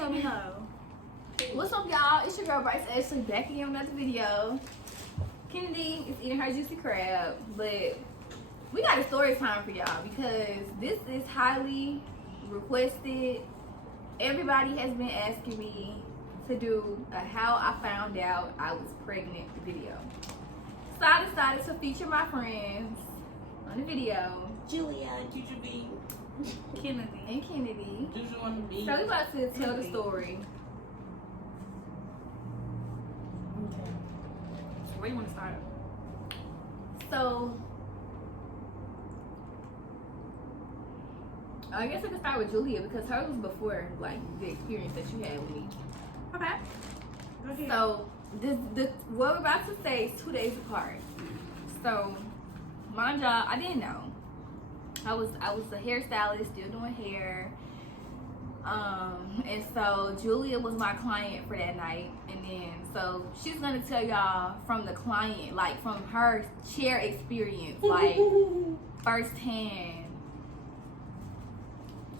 tell me no. What's up, y'all? It's your girl Bryce Ashley back again with another video. Kennedy is eating her juicy crab, but we got a story time for y'all because this is highly requested. Everybody has been asking me to do a how I found out I was pregnant video. So I decided to feature my friends on the video. Julia, Juju B, Kennedy. And Kennedy. Juju on the B. So we about to tell the story. Okay. Where you want to start? So I guess I can start with Julia because hers was before like the experience that you had with me. Okay. Go ahead. So what we're about to say is 2 days apart. So mind y'all, I didn't know. I was a hairstylist, still doing hair. And so Julia was my client for that night, and then so she's gonna tell y'all from the client, like from her chair experience, like firsthand.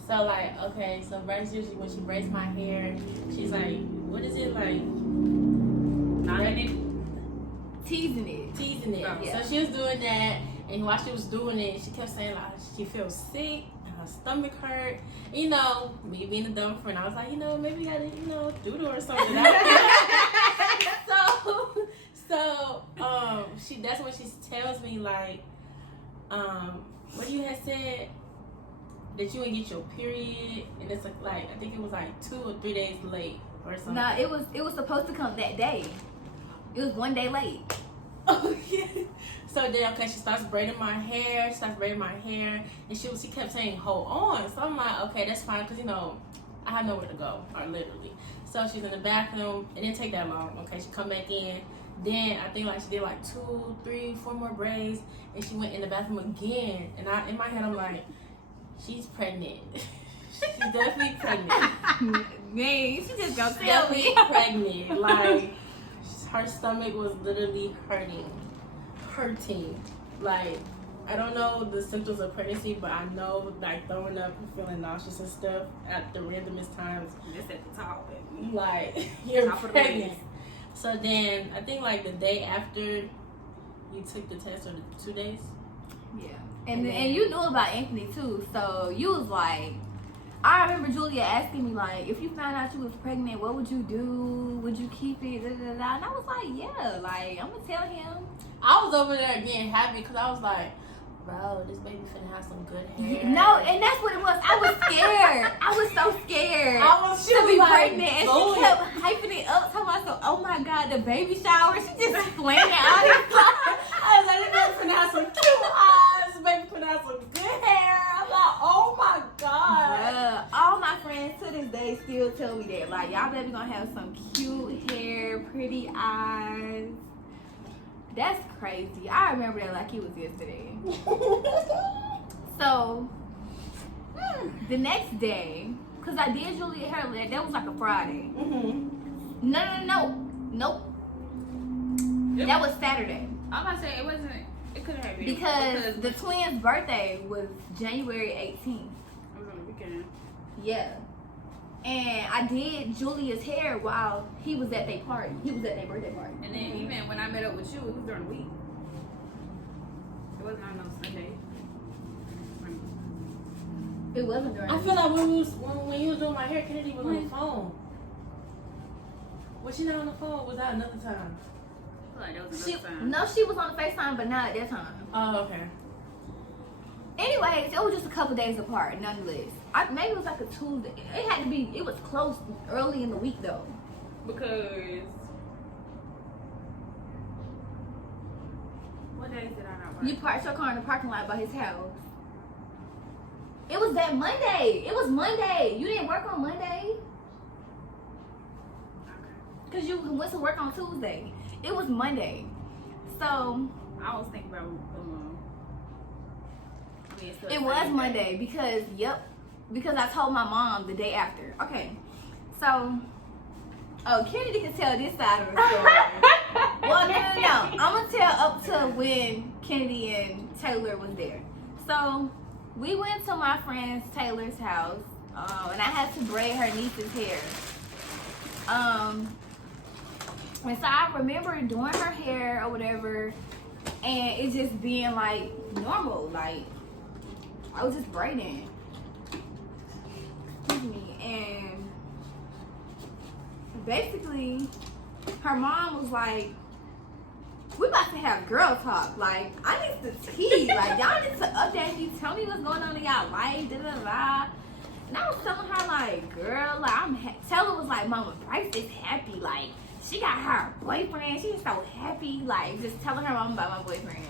So like, okay, so Bryce usually when she braids my hair, she's like, what is it like? Teasing it. Teasing it. Yeah. So she was doing that, and while she was doing it, she kept saying like she feels sick and her stomach hurt. You know, me being a dumb friend, I was like, maybe I didn't, doodle or something. so that's when she tells me like, what you had said that you didn't get your period, and it's like I think it was like 2 or 3 days late or something. No, it was supposed to come that day. It was 1 day late. Oh yeah. So then, okay, she starts braiding my hair. And she kept saying, "Hold on." So I'm like, okay, that's fine, because I had nowhere to go, or literally. So she's in the bathroom. It didn't take that long. Okay, she come back in. Then I think like she did like 2, 3, 4 more braids, and she went in the bathroom again. And in my head, I'm like, she's pregnant. She's definitely pregnant. Man, she just gonna tell me. Pregnant. Like, her stomach was literally hurting. Like, I don't know the symptoms of pregnancy, but I know like throwing up and feeling nauseous and stuff at the randomest times. Just at the top. Like, you're Top of the pregnant. list. So then, I think like the day after you took the test, or the 2 days. Yeah. And you knew about Anthony too, so you was like, I remember Julia asking me like, if you found out you was pregnant, what would you do? Would you keep it? Da, da, da. And I was like, yeah, like I'm gonna tell him. I was over there getting happy because I was like, bro, this baby finna have some good hair. No, and that's what it was. I was scared. I was so scared. She to was be like, pregnant, and she kept hyping it up. Talking about, so, oh my god, the baby shower. She just explained it all this time. I was like, this baby finna have some cute eyes. This baby finna have some good hair. I'm like, oh my god. Bruh, all my friends to this day still tell me that. Like, y'all baby gonna have some cute hair, pretty eyes. That's crazy. I remember that like it was yesterday. So, the next day, because I did Julia hair, that was like a Friday. Mm-hmm. No. Nope. That was Saturday. I'm about to say it couldn't have been. Because the twins' birthday was January 18th. It was on the weekend. Yeah. And I did Julia's hair while he was at their party. He was at their birthday party. And then even when I met up with you, it was during the week. It wasn't on no Sunday. It wasn't during. I feel like when you was doing my hair, Kennedy was on the phone. Was she not on the phone? Was that another time? I feel like that was another time. No, she was on FaceTime, but not at that time. Oh, okay. Anyways, it was just a couple days apart, nonetheless. Maybe it was like a Tuesday. It was close early in the week though. Because what days did I not work? You parked your car in the parking lot by his house. It was that Monday. It was Monday. You didn't work on Monday? Because you went to work on Tuesday. It was Monday. So I was thinking about it was Monday because I told my mom the day after. Okay, so Kennedy can tell this side of the story. Well, no. I'm gonna tell up to when Kennedy and Taylor was there. So we went to my friend Taylor's house And I had to braid her niece's hair. And so I remember doing her hair or whatever, and it just being like normal, like I was just braiding. Excuse me. And basically, her mom was like, "We about to have girl talk. Like, I need the tea. Like, y'all need to update me. Tell me what's going on in y'all life. Da da da." And I was telling her, like, "Girl, like, Taylor was like, Mama, Bryce is happy. Like, she got her boyfriend. She's so happy. Like, just telling her mama about my boyfriend."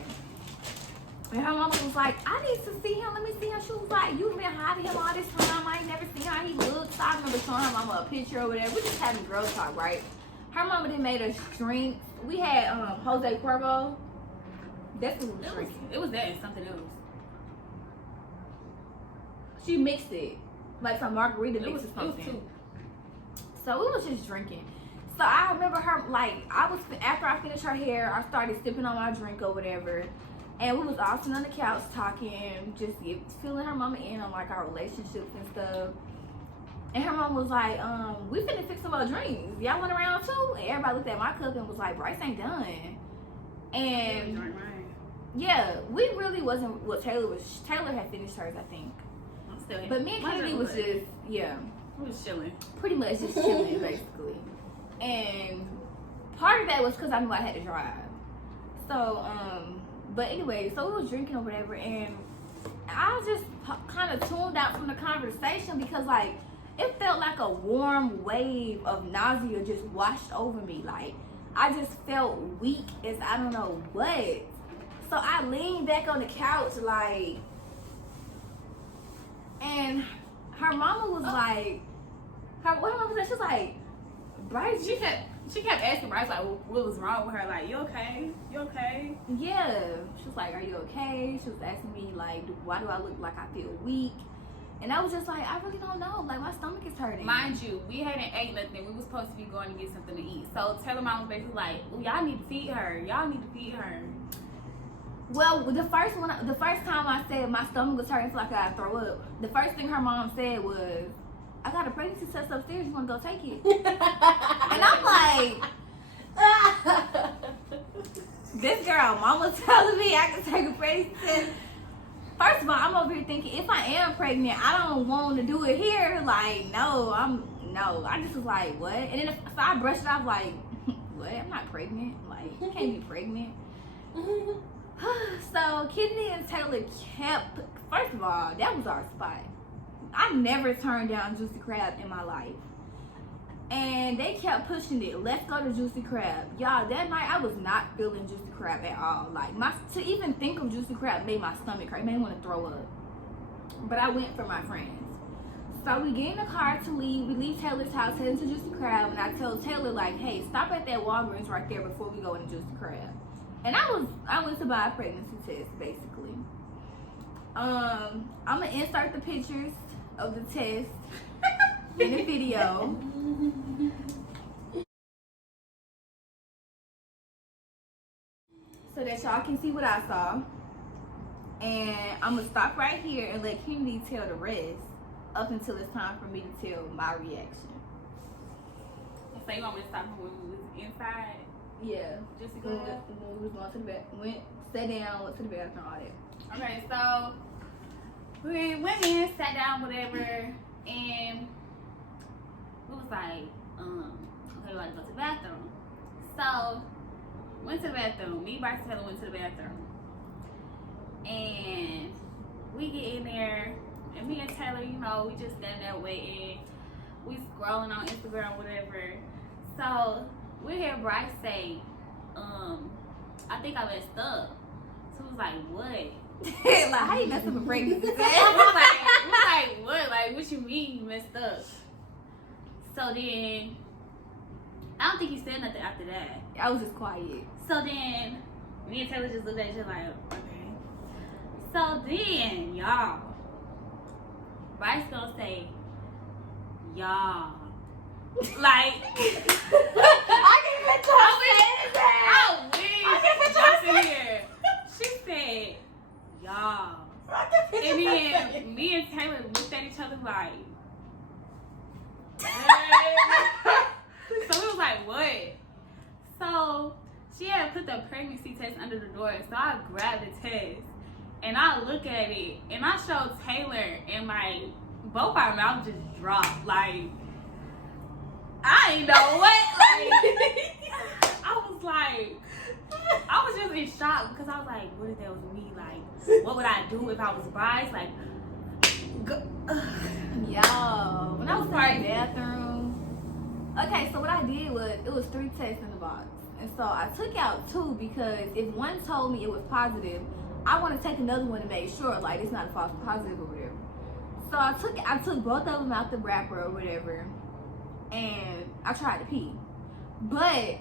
And her mama was like, "I need to see him. Let me see him." She was like, "You've been hiding him all this time. I ain't never seen how he looks." So I remember showing her mama a picture or whatever. We just having girl talk, right? Her mama then made us drinks. We had Jose Cuervo. That's what we was drinking. It was that and something else. She mixed it. Like some margarita mix or It was something. two. So we was just drinking. So I remember her, like, after I finished her hair, I started sipping on my drink or whatever. And we was all sitting on the couch talking, just filling her mama in on, like, our relationships and stuff. And her mom was like, "We finna fix some more drinks. Y'all want around too?" And everybody looked at my cup and was like, "Bryce ain't done." And yeah, we really wasn't what Taylor was. Taylor had finished hers, I think. I'm still here. But me and Kennedy was just, yeah, We was chilling. pretty much just chilling, basically. And part of that was because I knew I had to drive. So, but anyway, so we was drinking or whatever, and I just kind of tuned out from the conversation because, like, it felt like a warm wave of nausea just washed over me. Like, I just felt weak as I don't know what. So I leaned back on the couch, like, and her mama was like, what her mama said, she was like, "Bryce, She kept asking Bryce, like, what was wrong with her? Like, you okay? You okay? yeah." She was like, "Are you okay?" She was asking me, like, "Why do I look like I feel weak?" And I was just like, "I really don't know. Like, my stomach is hurting." Mind you, we hadn't ate nothing. We were supposed to be going to get something to eat. So Taylor mom was basically like, "Well, y'all need to feed her. Y'all need to feed her." Well, the first time I said my stomach was hurting, like I gotta throw up, the first thing her mom said was, "I got a pregnancy test upstairs. You want to go take it?" And I'm like, this girl, mama telling me I can take a pregnancy test. First of all, I'm over here thinking, if I am pregnant, I don't want to do it here. Like, no. I just was like, what? And then if I brushed it off, like, what? I'm not pregnant. Like, you can't be pregnant. So Kennedy and Taylor kept, first of all, that was our spot. I never turned down Juicy Crab in my life. And they kept pushing it. "Let's go to Juicy Crab." Y'all, that night I was not feeling Juicy Crab at all. Like, to even think of Juicy Crab made my stomach hurt. It made me want to throw up. But I went for my friends. So we get in the car to leave. We leave Taylor's house, heading to Juicy Crab. And I tell Taylor, like, "Hey, stop at that Walgreens right there before we go into Juicy Crab." And I went to buy a pregnancy test, basically. I'm gonna insert the pictures of the test in the video. So that y'all can see what I saw. And I'm gonna stop right here and let Kennedy tell the rest up until it's time for me to tell my reaction. So you want me to stop when we was inside? Yeah. Just to go When up? we was going to the bathroom, sat down, went to the bathroom, all that. Okay, so we went in, sat down, whatever, and we was like, okay, we gotta go to the bathroom. So went to the bathroom. Me, Bryce, and Taylor went to the bathroom, and we get in there, and me and Taylor, you know, we just standing there waiting. We scrolling on Instagram, whatever. So we hear Bryce say, "I think I messed up." So we was like, "What?" Like, how you mess up a pregnancy test? we was like, "What? Like, what you mean you messed up?" So then, I don't think he said nothing after that. I was just quiet. So then, me and Taylor just looked at each other like, okay. So then, y'all, Bryce gonna say, "Y'all." Like, I can't even talk. I wish here. She said, "Y'all." And then me and Taylor looked at each other like, So we was like, what? So she had put the pregnancy test under the door. So I grabbed the test and I look at it and I showed Taylor, and like both our mouths just dropped. Like, I ain't know what. Like, I was just in shock because I was like, what if that was me? Like, what would I do if I was Bryce? Like, Yo, when I was in the bathroom. Okay, so what I did was, it was 3 tests in the box. And so I took out 2 because if one told me it was positive, I want to take another one to make sure, like, it's not a false positive or whatever. So I took both of them out the wrapper or whatever, and I tried to pee. But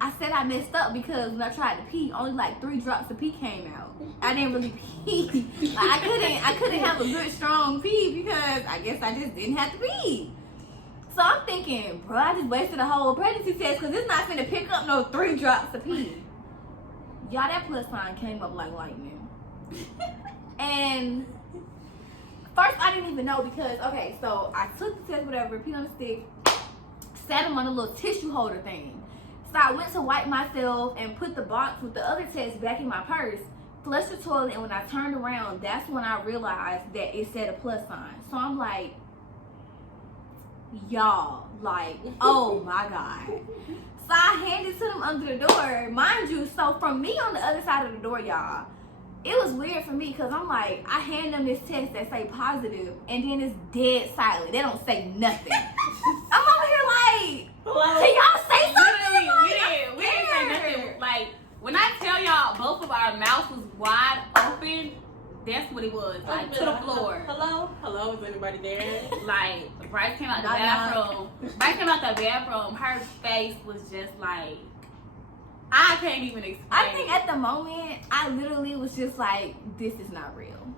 I said I messed up because when I tried to pee, only like 3 drops of pee came out. I didn't really pee. Like, I couldn't have a good strong pee because I guess I just didn't have to pee. So I'm thinking, bro, I just wasted a whole pregnancy test because it's not finna pick up no 3 drops of pee. Y'all, that plus sign came up like lightning. And first I didn't even know because, okay, so I took the test, whatever, pee on the stick, sat them on a little tissue holder thing. So I went to wipe myself and put the box with the other test back in my purse, flushed the toilet, and when I turned around, that's when I realized that it said a plus sign. So I'm like, y'all, like, oh my God. So I handed it to them under the door, mind you. So from me on the other side of the door, y'all, it was weird for me because I'm like, I hand them this test that say positive, and then it's dead silent. They don't say nothing. I'm over here like, can y'all say something? We didn't say nothing. Like, when I tell y'all both of our mouths was wide open, that's what it was. Like, to the floor. Hello, is anybody there? Like, Bryce came out the bathroom. Bryce came out the bathroom. Her face was just like, I can't even explain. I think at the moment, I literally was just like, this is not real.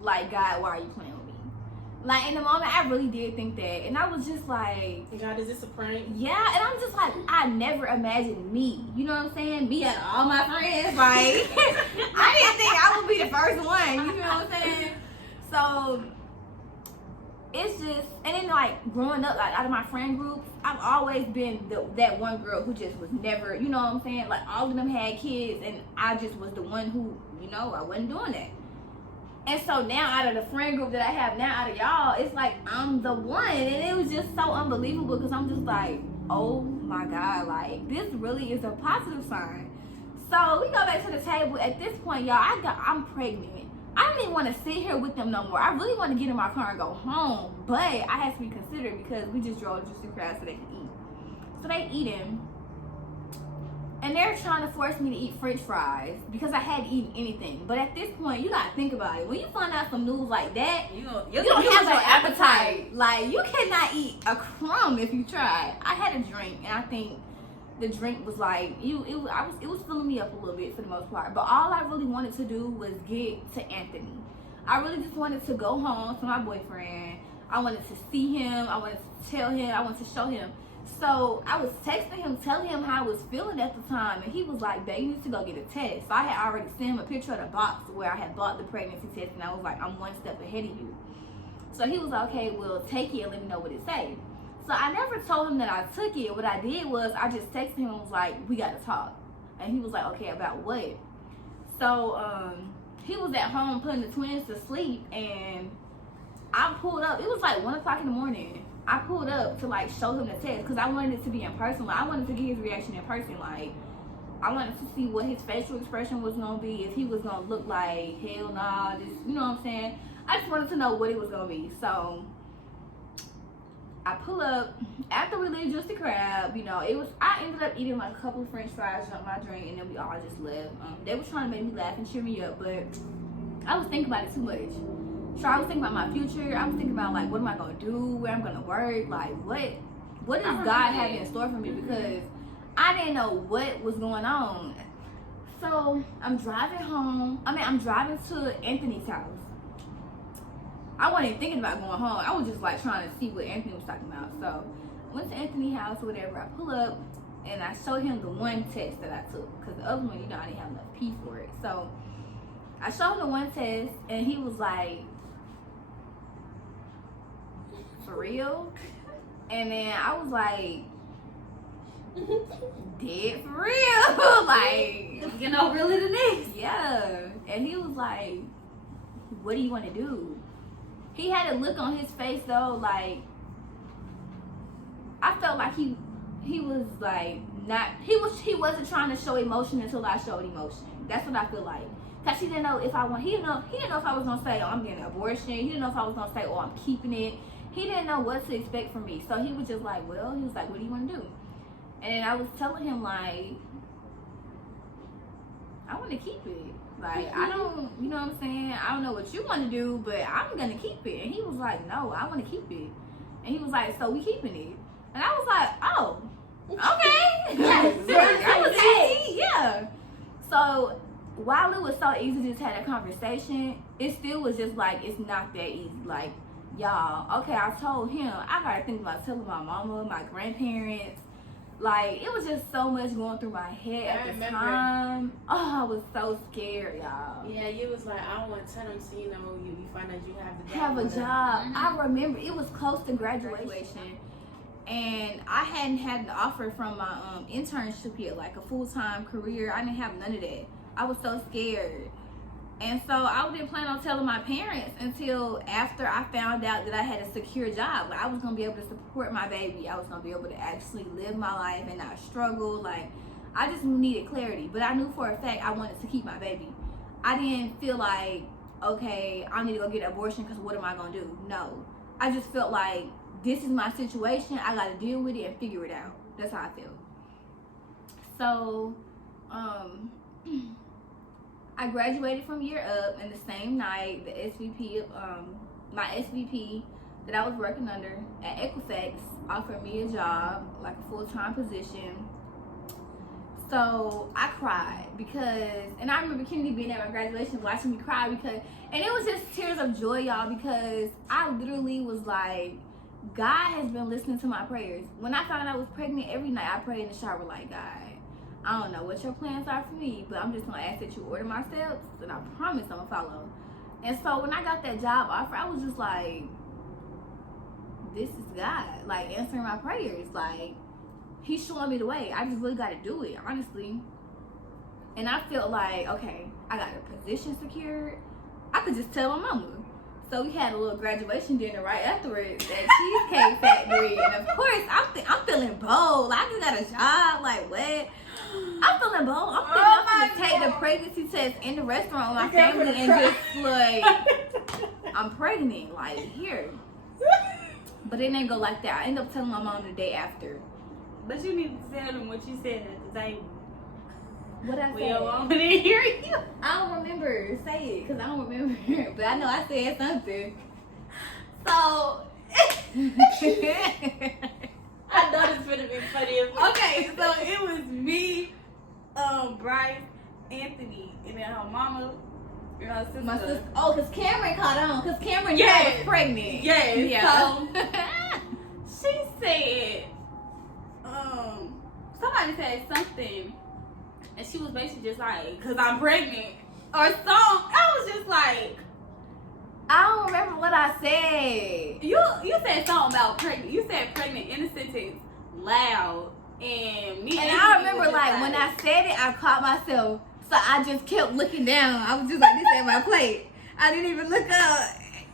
Like, God, why are you playing with me? Like, in the moment, I really did think that. And I was just like, God, is this a prank? yeah. And I'm just like, I never imagined me. You know what I'm saying? Me and all my friends. Like, I didn't think I would be the first one. You know what I'm saying? So, it's just, and then like growing up, like out of my friend group, I've always been that one girl who just was never, you know what I'm saying? Like, all of them had kids, and I just was the one who, you know, I wasn't doing that. And so now, out of the friend group that I have now, out of y'all, it's like I'm the one, and it was just so unbelievable because I'm just like, oh my God, like, this really is a positive sign. So we go back to the table. At this point, y'all, I'm pregnant. I didn't even want to sit here with them no more. I really want to get in my car and go home, but I had to be considerate because we just drove just to crowd so they could eat. So they eating, and they're trying to force me to eat French fries because I hadn't eaten anything. But at this point, you gotta think about it. When you find out some news like that, you don't have an appetite. Like, you cannot eat a crumb if you try. I had a drink, and I think the drink was like, it was filling me up a little bit for the most part. But all I really wanted to do was get to Anthony. I really just wanted to go home to my boyfriend. I wanted to see him. I wanted to tell him. I wanted to show him. So I was texting him, telling him how I was feeling at the time. And he was like, babe, you need to go get a test. So I had already sent him a picture of the box where I had bought the pregnancy test. And I was like, I'm one step ahead of you. So he was like, okay, well, take it and let me know what it say. So I never told him that I took it. What I did was I just texted him and was like, we got to talk. And he was like, okay, about what? So he was at home putting the twins to sleep, and I pulled up. It was like 1 o'clock in the morning. I pulled up to like show him the test because I wanted it to be in person. Like, I wanted to get his reaction in person. Like, I wanted to see what his facial expression was going to be, if he was going to look like, hell nah, this, you know what I'm saying? I just wanted to know what it was going to be. So I pull up after we leave Juicy Crab. You know, I ended up eating like a couple of French fries, drank my drink, and then we all just left. They were trying to make me laugh and cheer me up, but I was thinking about it too much. So I was thinking about my future. I was thinking about like, what am I gonna do? Where I'm gonna work? Like, what does God have in store for me? Because I didn't know what was going on. So I'm driving home. I'm driving to Anthony's house. I wasn't even thinking about going home. I was just like trying to see what Anthony was talking about. So I went to Anthony's house or whatever. I pull up and I showed him the one test that I took. Because the other one, you know, I didn't have enough pee for it. So I showed him the one test and he was like, for real? And then I was like, dead for real. Like, You know, really the next. yeah. And he was like, what do you want to do? He had a look on his face though, like, I felt like he was like he wasn't trying to show emotion until I showed emotion. That's what I feel like. Cause he didn't know if he didn't know if I was gonna say, oh, I'm getting an abortion. He didn't know if I was gonna say, oh, I'm keeping it. He didn't know what to expect from me. So he was just like, well, he was like, what do you want to do? And I was telling him like, I want to keep it. Like, I don't, you know what I'm saying? I don't know what you want to do, but I'm gonna keep it. And he was like, no, I want to keep it. And he was like, so we keeping it. And I was like, oh, okay. I was easy, yeah. So while it was so easy to just have a conversation, it still was just like, it's not that easy. Like, y'all, okay, I told him, I gotta think about telling my mama, my grandparents. Like, it was just so much going through my head at the time. Oh, I was so scared, y'all. Yeah, you was like, I don't want to tell them, so you know, you find out you Have a job. I remember it was close to graduation. And I hadn't had an offer from my internship yet, like a full-time career. I didn't have none of that. I was so scared. And so I didn't plan on telling my parents until after I found out that I had a secure job. Like, I was going to be able to support my baby. I was going to be able to actually live my life and not struggle. Like, I just needed clarity. But I knew for a fact I wanted to keep my baby. I didn't feel like, okay, I need to go get an abortion because what am I going to do? No. I just felt like, this is my situation. I got to deal with it and figure it out. That's how I feel. So, I graduated from Year Up, and the same night, the SVP, my SVP that I was working under at Equifax offered me a job, like a full-time position. So I cried because, and I remember Kennedy being at my graduation watching me cry because, and it was just tears of joy, y'all, because I literally was like, God has been listening to my prayers. When I found out I was pregnant, every night I prayed in the shower like, God, I don't know what your plans are for me, but I'm just going to ask that you order my steps, and I promise I'm going to follow. And so when I got that job offer, I was just like, this is God, like, answering my prayers. Like, he's showing me the way. I just really got to do it, honestly. And I felt like, okay, I got a position secured. I could just tell my mama. So we had a little graduation dinner right afterwards at Cheesecake Factory. And of course, I'm feeling bold. Like, I just got a job. Like, what? I'm feeling bold. I'm thinking I'm gonna take the pregnancy test in the restaurant with my family and just like, I'm pregnant. Like, here. But it didn't go like that. I ended up telling my mom the day after. But you need to tell them what you said at the table. What I We said? don't want to hear you. I don't remember. Say it, because I don't remember. But I know I said something. So, I know this gonna be funny. Okay, so it was me, Bryce, Anthony, and then her mama and her sister. my sister. Oh, because Cameron caught on. Because Cameron Yes. was pregnant. Yes. Yeah. So she said, somebody said something, and she was basically just like, "Cause I'm pregnant," or something. I was just like, I don't remember what I said. You said something about pregnant. You said pregnant in a sentence loud, and me. And I remember, like, when I said it, I caught myself. So I just kept looking down. I was just like, this at my plate. I didn't even look up.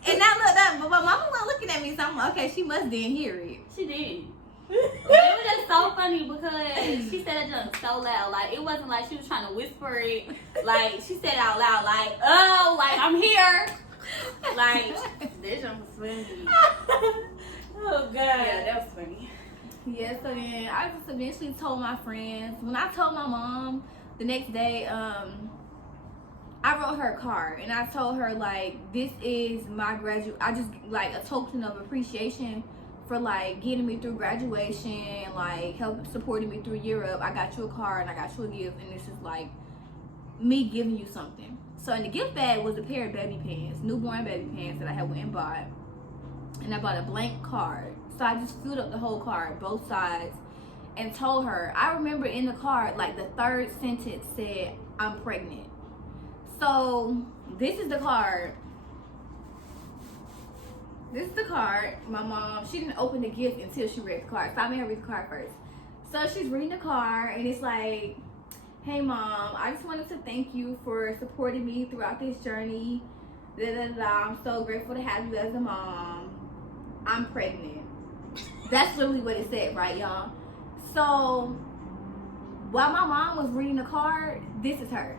And I looked up, but my mama wasn't looking at me, so I'm like, okay, she must didn't hear it. She did. It was just so funny because she said it just so loud. Like, it wasn't like she was trying to whisper it. Like, she said it out loud, like, oh, like, I'm here. Like, this jump was funny. Oh, God. Yeah, that was funny. Yeah, so then I just eventually told my friends. When I told my mom the next day, I wrote her a card and I told her, like, this is my I just, like, a token of appreciation for, like, getting me through graduation, like, supporting me through Europe. I got you a card and I got you a gift, and it's just like me giving you something. So in the gift bag was a pair of baby pants, newborn baby pants that I had went and bought. And I bought a blank card. So I just filled up the whole card, both sides, and told her. I remember in the card, like, the third sentence said, I'm pregnant. So this is the card. this is the card. My mom, she didn't open the gift until she read the card. So I made her read the card first. So she's reading the card, and it's like, hey mom, I just wanted to thank you for supporting me throughout this journey. Da, da, da, da. I'm so grateful to have you as a mom. I'm pregnant. That's literally what it said, right, y'all? So while my mom was reading the card, this is her.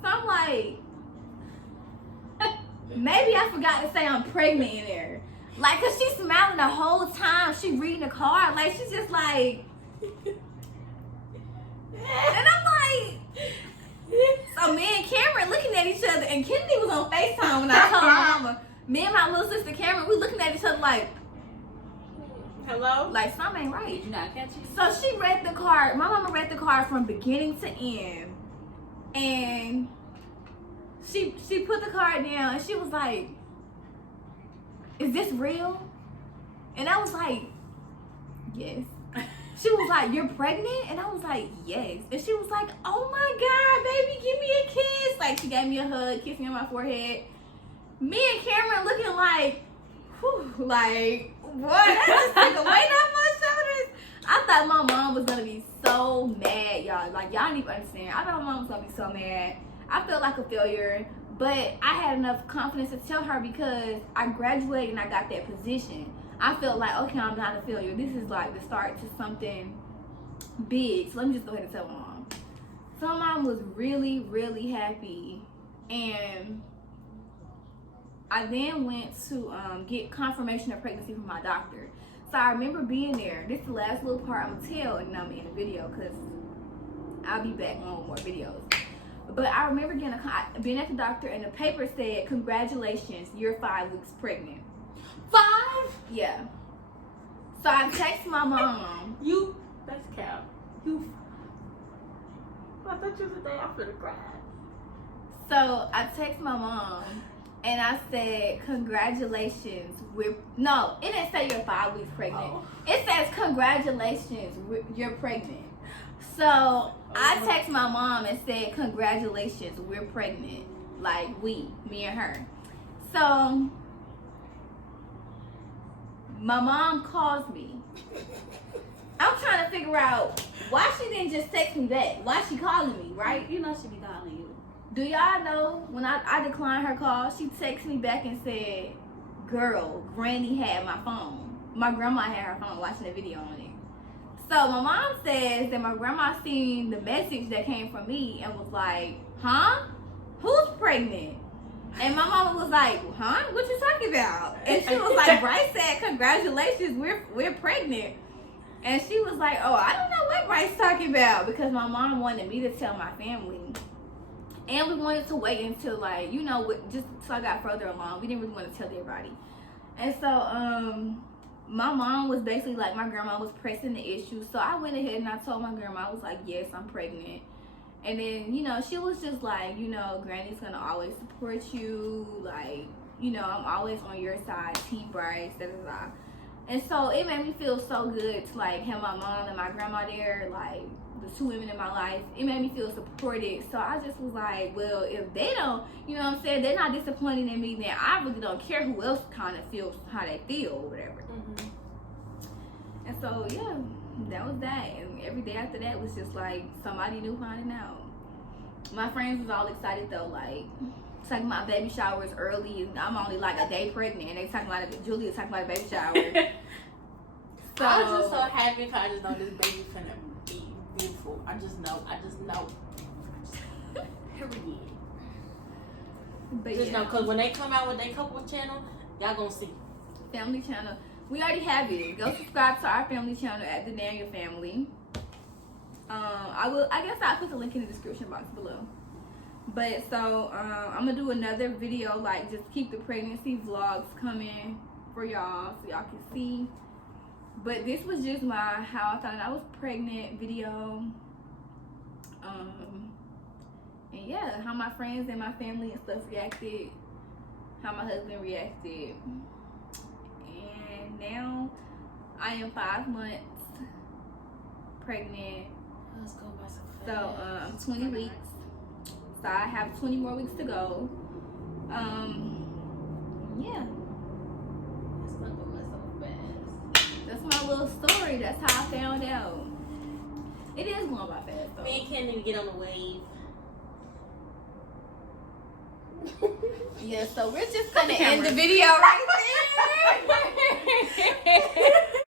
So I'm like, maybe I forgot to say I'm pregnant in there. Like, cause she's smiling the whole time she reading the card. Like, she's just like, and I'm like, so me and Cameron looking at each other, and Kennedy was on FaceTime when I told my mama. Me and my little sister Cameron, we looking at each other like, hello? like something ain't right. Did you not catch it? So she read the card. My mama read the card from beginning to end, and she put the card down, and she was like, "Is this real?" And I was like, "Yes." She was like, "You're pregnant?" And I was like, "Yes." And she was like, "Oh my God, baby, give me a kiss." Like, she gave me a hug, kissed me on my forehead. Me and Cameron looking like, whew, like, what? That just took a weight off my shoulders. I thought my mom was gonna be so mad, y'all. Like, y'all need to understand. I thought my mom was gonna be so mad. I felt like a failure, but I had enough confidence to tell her because I graduated and I got that position. I felt like, okay, I'm not a failure. This is like the start to something big. So let me just go ahead and tell my mom. So my mom was really, really happy. And I then went to get confirmation of pregnancy from my doctor. So I remember being there. This is the last little part I'm going to tell, and I'm in the video because I'll be back on more videos. But I remember being at the doctor, and the paper said, "Congratulations, you're 5 weeks pregnant." 5? Yeah. So I texted my mom. That's cap. I thought you was a day after the cry. So I texted my mom, and I said, "Congratulations, no, it didn't say you're 5 weeks pregnant. Oh. It says, congratulations, you're pregnant." So I texted my mom and said, "Congratulations, we're pregnant." Like, me and her. So my mom calls me. I'm trying to figure out why she didn't just text me back. Why she calling me, right? You know she be calling you. Do y'all know when I declined her call, she texted me back and said, "Girl, Granny had my phone." My grandma had her phone watching the video on it. So my mom says that my grandma seen the message that came from me and was like, "Huh? Who's pregnant?" And my mama was like, "Huh? What you talking about?" And she was like, "Bryce said, congratulations, we're pregnant." And she was like, "Oh, I don't know what Bryce talking about," because my mom wanted me to tell my family. And we wanted to wait until, like, you know, just so I got further along. We didn't really want to tell everybody. And so, my mom was basically like, my grandma was pressing the issue. So I went ahead and I told my grandma, I was like, "Yes, I'm pregnant." And then, you know, she was just like, you know, Granny's going to always support you. Like, you know, I'm always on your side, T. Bryce, da, da, da. And so it made me feel so good to, like, have my mom and my grandma there, like, the 2 women in my life. It made me feel supported. So I just was like, well, if they don't, you know what I'm saying, they're not disappointed in me, then I really don't care who else kind of feels how they feel or whatever. Mm-hmm. And so, yeah, that was that. And every day after that was just like somebody new finding out. My friends was all excited though, like, talking about baby showers early, and I'm only like a day pregnant, and they talking about Julia talking about a baby shower. So I was just so happy because I just know this baby finna be beautiful. I just know. Period. But Just yeah, know, because when they come out with their couple channel, y'all gonna see. family channel. We already have it. Go subscribe to our family channel at the Daniel Family. I guess I'll put the link in the description box below. But so I'm gonna do another video, like, just keep the pregnancy vlogs coming for y'all so y'all can see. But this was just my how I found out I was pregnant video. And yeah, how my friends and my family and stuff reacted, how my husband reacted. And now I am 5 months pregnant. Let's go by some So I'm 20 weeks. So I have 20 more weeks to go. little story. That's how I found out. It is going by fast though. Me and Ken need to get on the wave. Yeah, so we're just gonna end the video right there.